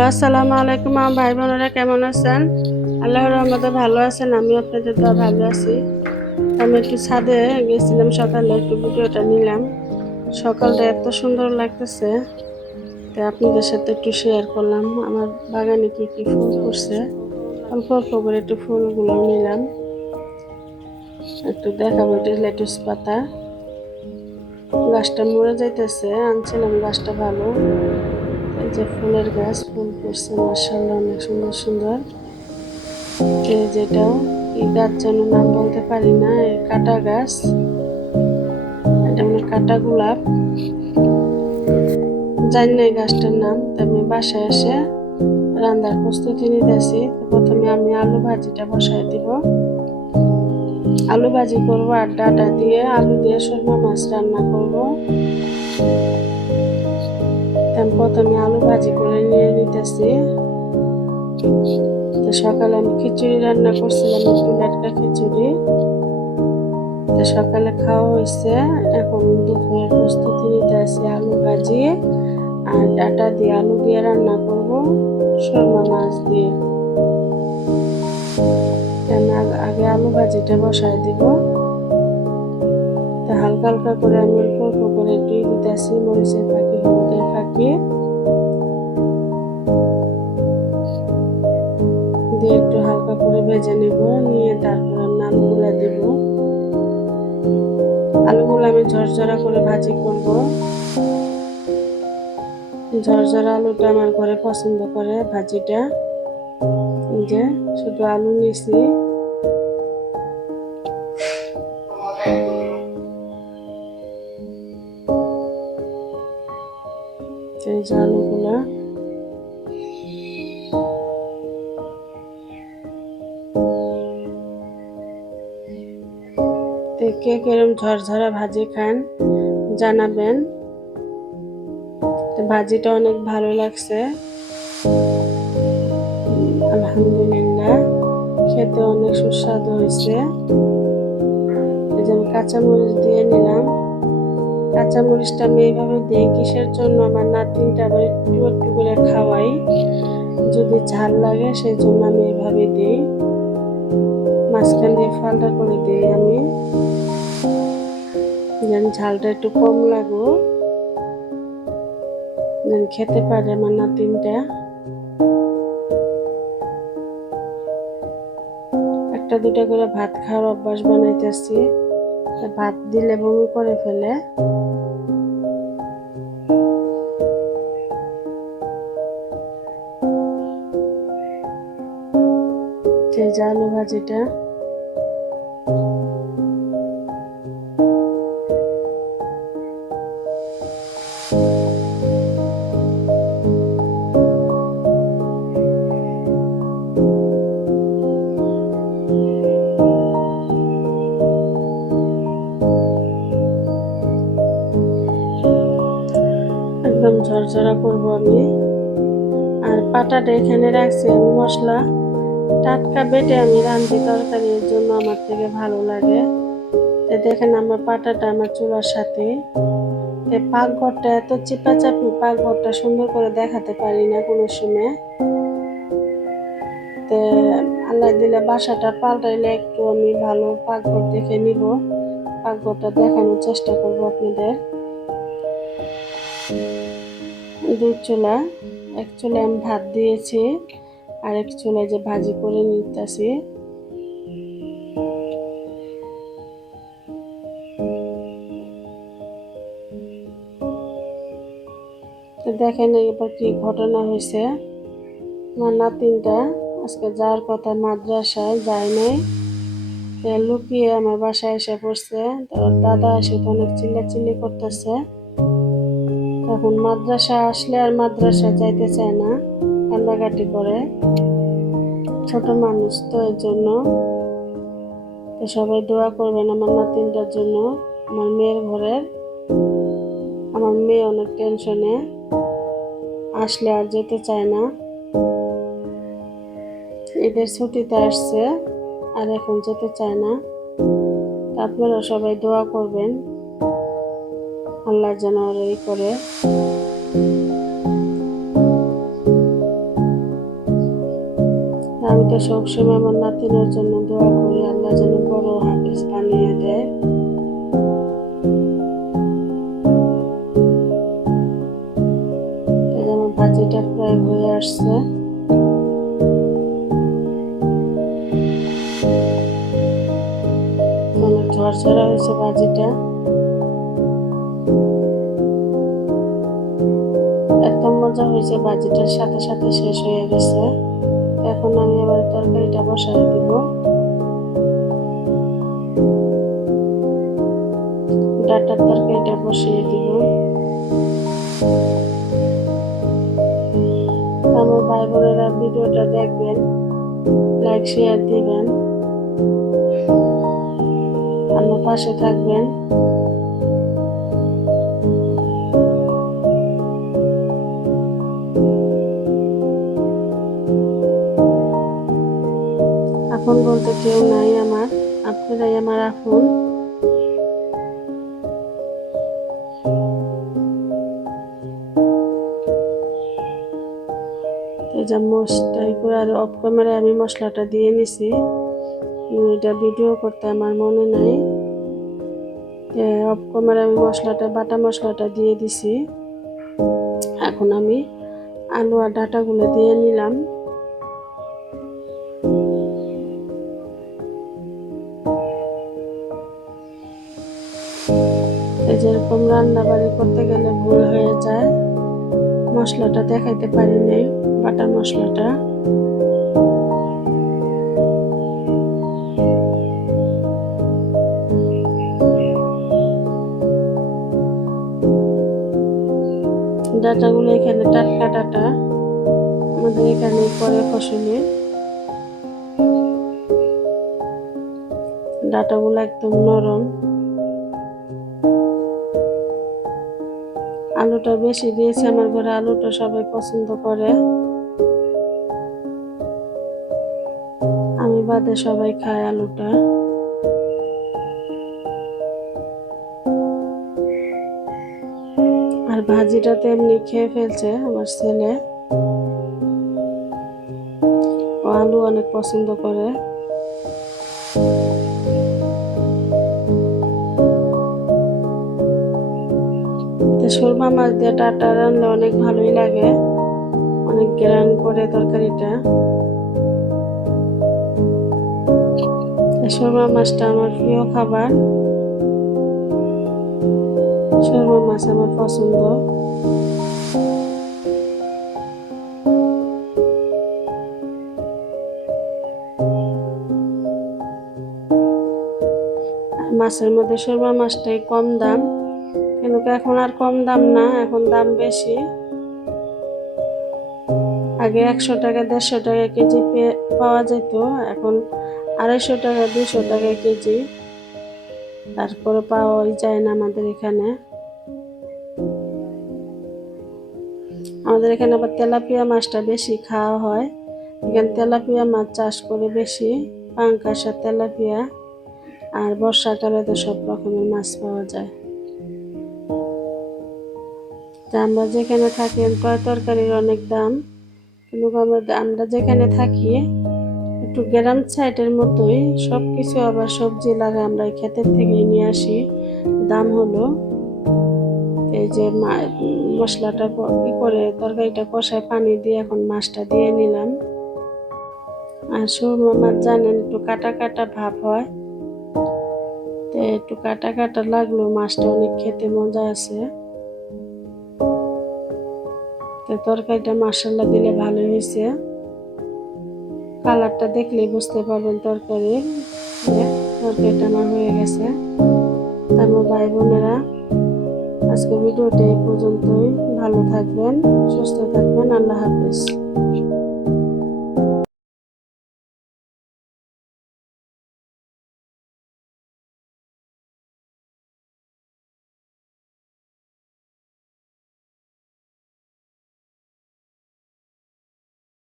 Hello, আসসালামু আলাইকুম ভাই বোনেরা, কেমন আছেন? আল্লাহর রহমতে ভালো আছেন। আমি আপনাদের দোয়া ভালো আছি। আমি একটু ছাদে গেছিলাম সকালে, একটু ভিডিওটা নিলাম। সকালটা এত সুন্দর লাগতেছে, তাই আপনাদের সাথে একটু শেয়ার করলাম আমার বাগানে কি কি ফুল করছে। অল্প অল্প করে একটু ফুলগুলো নিলাম, একটু দেখাবো। এটা লেটুস পাতা, গাছটা মরে যাইতেছে, আনছিলাম গাছটা ভালো। এই যে ফুলের গাছ, ফুল করছে মাশাআল্লাহ, অনেক সুন্দর সুন্দর। এই যেটাও কি গাছ যেন নাম বলতে পারি না, এই কাটা গাছ, এটা মানে কাটা গোলাপ, জানি না এই গাছটার নাম। আমি বাসায় এসে রান্নার প্রস্তুতি নিতেছি। প্রথমে আমি আলু ভাজিটা বসাই দিব। আলু ভাজি করবো আর ডাটা দিয়ে আলু দিয়ে সুরমা মাছ রান্না করব। আমি প্রথমে আলু ভাজি করে নিয়ে নিতেছি। তো সকালে আমি খিচুড়ি রান্না করছিলাম, একটু লেটকা খিচুড়ি। তো সকালে খাওয়া হয়েছে, এখন দুপুরের প্রস্তুতি নিতে আসি। আলু ভাজি আর ডাটা দিয়ে আলু দিয়ে রান্না করব সুরমা মাছ দিয়ে। আমি আগে আলু ভাজিটা বসাই দিব। তো হালকা হালকা করে আমি অল্প অল্প করে একটু দিতে আসি, মরিচের ফাঁকি, হলুদের ফাঁকি দিয়ে একটু হালকা করে ভেজে নেব। নিয়ে তারপর আমি আলুগুলা দেব। আলুগুলো আমি ঝরঝরা করে ভাজি করব। ঝরঝরা আলুটা আমার ঘরে পছন্দ করে ভাজিটা। যে শুধু আলু নিয়েছি, সেই যে আলুগুলা কে কেরম ঝরঝরা ভাজি খান জানাবেন। ভাজিটা অনেক ভালো লাগছে, আলহামদুলিল্লাহ। খেতে অনেক সুস্বাদু হয়েছে। এই যে আমি কাঁচামরিচ দিয়ে নিলাম। কাঁচামরিচটা আমি এইভাবে দিই কিসের জন্য, আমার নাতিনটা আবার একটু একটু করে খাওয়াই, যদি ঝাল লাগে সেই জন্য আমি এইভাবে দিই। মাঝখান দিয়ে ফালটা করে দিই আমি, যেন ঝালটা একটু কম লাগো, যেন খেতে পারে আমার নাতিনটা। একটা দুটা করে ভাত খাওয়ার অভ্যাস বানাইতেছি, ভাত দিলে বমি করে ফেলে। সেই যে আলু ভাজিটা একদম ঝরঝরা করব আমি। আর পাটাটা এখানে রাখছি আমি, মশলা টাটকা বেটে আমি রাঁধি তরকারি, এর জন্য আমার থেকে ভালো লাগে। তো দেখেন আমার পাটাটা আমার চুলার সাথে। পাকঘরটা এত চিপাচাপি, পাকঘরটা সুন্দর করে দেখাতে পারি না কোনো সময়। তো আল্লাহ দিলে বাসাটা পাল্টাইলে একটু আমি ভালো পাকঘর দেখে নিব, পাকঘরটা দেখানোর চেষ্টা করব আপনাদের। দুই চুলা, এক চুলায় আমি ভাত দিয়েছি, আর এক চুলায় যে ভাজি করে নিতেছি। তো দেখেন এবার কি ঘটনা হয়েছে। আমার নাতিনটা আজকে যাওয়ার কথা মাদ্রাসায় যায় নাই, লুকিয়ে আমার বাসায় এসে পড়ছে। তার দাদা এসে তো অনেক চিল্লাচিল্লি করতেছে। তখন মাদ্রাসা আসলে আর মাদ্রাসা যাইতে চায় না, কান্দাকাটি করে। ছোট মানুষ তো, এর জন্য। তো সবাই দোয়া করবেন আমার নাতিনটার জন্য, আমার মেয়ের ঘরের। আমার মেয়ে অনেক টেনশনে, আসলে আর যেতে চায় না। ঈদের ছুটিতে আসছে আর এখন যেতে চায় না। আপনারা সবাই দোয়া করবেন, আল্লাহ যেন আর এই করে। সবসময় আমার নাতিনের জন্য দোয়া করি, আল্লাহ যেন বড় হাফেজ বানিয়ে দেয়। আমার ভাজিটা প্রায় হয়ে আসছে। অনেক ঝরঝরা হয়েছে ভাজিটা, একদম মজা হয়েছে। ভাজিটার সাথে সাথে শেষ হয়ে গেছে। এখন আমি আবার তরকারিটা বসায় দিব। ডাটার তরকারিটা বসিয়ে দিব। আমার ভাই বোনেরা ভিডিওটা দেখবেন, লাইক শেয়ার দিবেন, আমার পাশে থাকবেন। আপন বলতে কেউ নাই আমার, আপনারাই আমার আপন। এই যে মশলাই করে আর অফ ক্যামেরায় আমি মশলাটা দিয়ে নিছি। এটা ভিডিও করতে আমার মনে নাই, অফ ক্যামেরায় আমি মশলাটা বাটা মশলাটা দিয়ে দিছি। এখন আমি আলু আর ডাটাগুলো দিয়ে নিলাম। যেরকম রান্না বাড়ি করতে গেলে ভুল হয়ে যায়, মশলাটা দেখাইতে পারি নাই, বাটা মশলাটা। ডাটাগুলো এখানে টাটকা ডাটা, আমাদের এখানে করে ফসলে। ডাটাগুলো একদম নরম। আলুটা বেশি দিয়েছি, আমার ঘরে আলুটা সবাই পছন্দ করে, আমি বাদে সবাই খায় আলুটা। আর ভাজিটা তো এমনি খেয়ে ফেলছে আমার ছেলে, ও আলু অনেক পছন্দ করে। সুরমা মাছ দিয়ে ডাটা রান্না অনেক ভালোই লাগে, অনেক গ্রান করে তরকারিটা। সুরমা মাছটা আমার প্রিয় খাবার, সুরমা মাছ আমার পছন্দ। মাছের মধ্যে সুরমা মাছটাই কম দাম, কিন্তু এখন আর কম দাম না, এখন দাম বেশি। আগে 100 টাকা 150 টাকা কেজি পাওয়া যেত, এখন 250 টাকা 200 টাকা কেজি, তারপরে পাওয়াই যায় না আমাদের এখানে। আমাদের এখানে আবার তেলাপিয়া মাছটা বেশি খাওয়া হয়, এখানে তেলাপিয়া মাছ চাষ করে বেশি, পাঙ্গাস আর তেলাপিয়া। আর বর্ষাকালে তো সব রকমের মাছ পাওয়া যায়। তা আমরা যেখানে থাকি তরকারির অনেক দাম, কিন্তু আমরা যেখানে থাকি একটু গ্রাম সাইডের মতোই, সবকিছু আবার সবজি লাগে আমরা ক্ষেতের থেকেই নিয়ে আসি। দাম হলো এই যে মশলাটা কি করে তরকারিটা কষায় পানি দিয়ে এখন মাছটা দিয়ে নিলাম। আর সুরমা মাছ জানেন একটু কাটা কাটা ভাব হয়, তো একটু কাটা কাটা লাগলো, মাছটা অনেক খেতে মজা আছে। তো তরকারিটা মাশাআল্লাহ দিলে ভালো হয়েছে, কালারটা দেখলেই বুঝতে পারবেন তরকারিটা আমার হয়ে গেছে। আমার ভাই বোনেরা, আজকে ভিডিওটা এই পর্যন্তই। ভালো থাকবেন, সুস্থ থাকবেন, আল্লাহ হাফেজ।